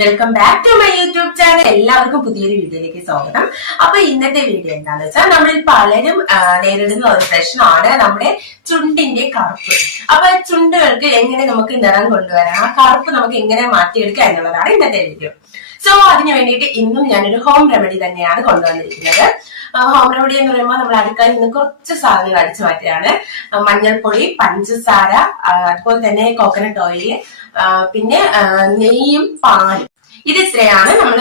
Welcome back to my YouTube channel. എല്ലാവർക്കും പുതിയൊരു വീഡിയോയിലേക്ക് സ്വാഗതം. അപ്പൊ ഇന്നത്തെ വീഡിയോ എന്താണെന്ന് വെച്ചാൽ നമ്മളിൽ പലരും നേരിടുന്ന ഒരു പ്രശ്നമാണ് നമ്മുടെ ചുണ്ടിന്റെ കറുപ്പ്. അപ്പൊ ചുണ്ടുകൾക്ക് എങ്ങനെ നമുക്ക് നിറം കൊണ്ടുവരാം, ആ കറുപ്പ് നമുക്ക് എങ്ങനെ മാറ്റിയെടുക്കാം എന്നുള്ളതാണ് ഇന്നത്തെ വീഡിയോ. സോ അതിനു വേണ്ടിയിട്ട് ഇന്നും ഞാനൊരു ഹോം റെമഡി തന്നെയാണ് കൊണ്ടുവന്നിരിക്കുന്നത്. ഹോം റെമഡി എന്ന് പറയുമ്പോൾ നമ്മൾ അടുക്കളയിൽ നിന്ന് കുറച്ച് സാധനങ്ങൾ അടിച്ചു മാറ്റിയാണ്. മഞ്ഞൾപ്പൊടി, പഞ്ചസാര, അതുപോലെ തന്നെ കോക്കനട്ട് ഓയിൽ, പിന്നെ നെയ്യും പാലും. ഇത് ഇത്രയാണ് നമ്മൾ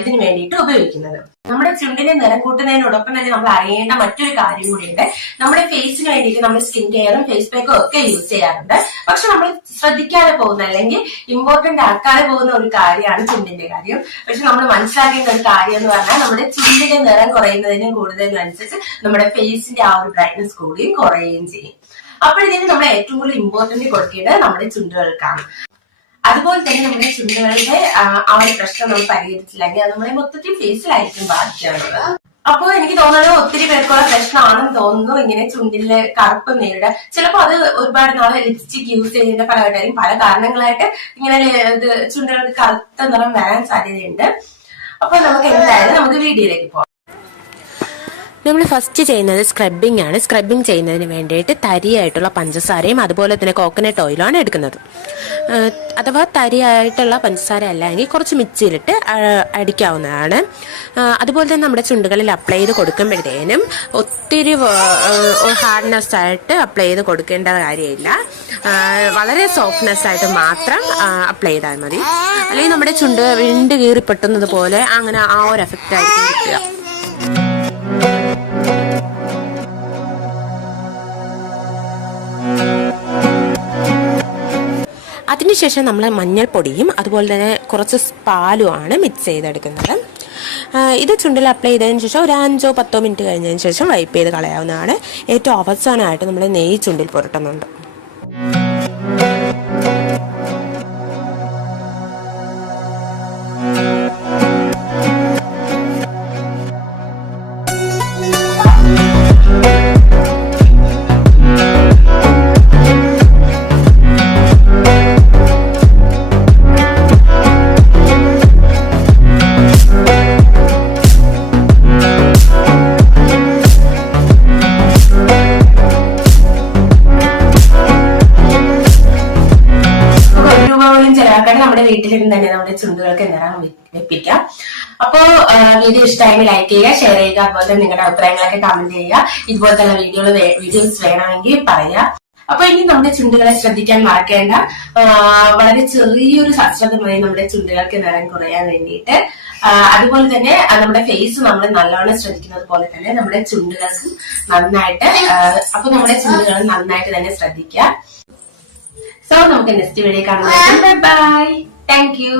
ഇതിന് വേണ്ടിയിട്ട് ഉപയോഗിക്കുന്നത്. നമ്മുടെ ചുണ്ടിനെ നിറം കൂട്ടുന്നതിനോടൊപ്പം തന്നെ നമ്മൾ അറിയേണ്ട മറ്റൊരു കാര്യം കൂടിയുണ്ട്. നമ്മുടെ ഫേസിന് വേണ്ടിയിട്ട് നമ്മൾ സ്കിൻ കെയറും ഫേസ് പാക്കും ഒക്കെ യൂസ് ചെയ്യാറുണ്ട്. പക്ഷെ നമ്മൾ ശ്രദ്ധിക്കാതെ പോകുന്ന അല്ലെങ്കിൽ ഇമ്പോർട്ടന്റ് ആക്കാതെ പോകുന്ന ഒരു കാര്യമാണ് ചുണ്ടിന്റെ കാര്യം. പക്ഷെ നമ്മൾ മനസ്സിലാക്കേണ്ട ഒരു കാര്യം എന്ന് പറഞ്ഞാൽ നമ്മുടെ ചുണ്ടിന്റെ നിറം കുറയുന്നതിനും കൂടുതലിനനുസരിച്ച് നമ്മുടെ ഫേസിന്റെ ആ ഒരു ബ്രൈറ്റ്നസ് കൂടുകയും കുറയുകയും ചെയ്യും. അപ്പോഴത്തേക്കും നമ്മൾ ഏറ്റവും കൂടുതൽ ഇമ്പോർട്ടന്റ് കൊടുക്കേണ്ടത് നമ്മുടെ ചുണ്ടുകൾക്കാണ്. അതുപോലെ തന്നെ നമ്മുടെ ചുണ്ടുകളുടെ ആ ഒരു പ്രശ്നം നമ്മൾ പരിഹരിച്ചില്ലെങ്കിൽ അത് നമ്മളെ മൊത്തത്തിൽ ഫേസിലായിരിക്കും ബാധിക്കുന്നത്. അപ്പോൾ എനിക്ക് തോന്നുന്നത് ഒത്തിരി പേർക്കുള്ള പ്രശ്നമാണെന്ന് തോന്നുന്നു ഇങ്ങനെ ചുണ്ടിലെ കറുപ്പ് നേരിടുക. ചിലപ്പോൾ അത് ഒരുപാട് നാളെ ലിപ്സ്റ്റിക് യൂസ് ചെയ്യുന്നതിന്റെ ഫലമായിട്ടായിരിക്കും പല കാരണങ്ങളായിട്ട് ഇങ്ങനെ ചുണ്ടുകൾക്ക് കറുത്ത നിറം വരാൻ സാധ്യതയുണ്ട്. അപ്പൊ നമുക്ക് എന്തായാലും നമുക്ക് വീഡിയോയിലേക്ക് പോകാം. നമ്മൾ ഫസ്റ്റ് ചെയ്യുന്നത് സ്ക്രബിംഗ് ആണ്. സ്ക്രബിംഗ് ചെയ്യുന്നതിന് വേണ്ടിയിട്ട് തരിയായിട്ടുള്ള പഞ്ചസാരയും അതുപോലെ തന്നെ കോക്കനട്ട് ഓയിലാണ് എടുക്കുന്നത്. അഥവാ തരിയായിട്ടുള്ള പഞ്ചസാര അല്ലെങ്കിൽ കുറച്ച് മിക്സിയിലിട്ട് അടിക്കാവുന്നതാണ്. അതുപോലെ തന്നെ നമ്മുടെ ചുണ്ടുകളിൽ അപ്ലൈ ചെയ്ത് കൊടുക്കുമ്പോഴത്തേനും ഒത്തിരി ഹാർഡ്നെസ് ആയിട്ട് അപ്ലൈ ചെയ്ത് കൊടുക്കേണ്ട കാര്യമില്ല. വളരെ സോഫ്റ്റ്നെസ് ആയിട്ട് മാത്രം അപ്ലൈ ചെയ്താൽ മതി. അല്ലെങ്കിൽ നമ്മുടെ ചുണ്ട് വിണ്ട് കീറി പെട്ടുന്നത് പോലെ അങ്ങനെ ആ ഒരു എഫക്റ്റ് ആയിരിക്കും കിട്ടുക. അതിനുശേഷം നമ്മൾ മഞ്ഞൾപ്പൊടിയും അതുപോലെ തന്നെ കുറച്ച് പാലുമാണ് മിക്സ് ചെയ്തെടുക്കുന്നത്. ഇത് ചുണ്ടിൽ അപ്ലൈ ചെയ്തതിന് ശേഷം ഒരു 5-10 മിനിറ്റ് കഴിഞ്ഞതിന് ശേഷം വൈപ്പ് ചെയ്ത് കളയാവുന്നതാണ്. ഏറ്റവും അവസാനമായിട്ട് നമ്മൾ നെയ്യ് ചുണ്ടിൽ പുരട്ടുന്നുണ്ട്. ചെലവാക്കാണ്ട് നമ്മുടെ വീട്ടിലിരുന്ന് തന്നെ നമ്മുടെ ചുണ്ടുകൾക്ക് നിറം വെപ്പിക്കാം. അപ്പോ വീഡിയോ ഇഷ്ടമായി ലൈക്ക് ചെയ്യുക, ഷെയർ ചെയ്യുക, അതുപോലെ തന്നെ നിങ്ങളുടെ അഭിപ്രായങ്ങളൊക്കെ കമന്റ് ചെയ്യുക. ഇതുപോലത്തെ വീഡിയോസ് വേണമെങ്കിൽ പറയാ. അപ്പൊ ഇനി നമ്മുടെ ചുണ്ടുകളെ ശ്രദ്ധിക്കാൻ മറക്കേണ്ട വളരെ ചെറിയൊരു അശ്രദ്ധ മതി നമ്മുടെ ചുണ്ടുകൾക്ക് നിറം കുറയാൻ വേണ്ടിയിട്ട്. അതുപോലെ തന്നെ നമ്മുടെ ഫേസ് നമ്മൾ നല്ലോണം ശ്രദ്ധിക്കുന്നത് പോലെ തന്നെ നമ്മുടെ ചുണ്ടുകൾക്കും നന്നായിട്ട് അപ്പൊ നമ്മുടെ ചുണ്ടുകൾ നന്നായിട്ട് തന്നെ ശ്രദ്ധിക്കുക. സോ നമുക്ക് നെക്സ്റ്റ് വീഡിയോ കാണാം. ബൈ. Thank you.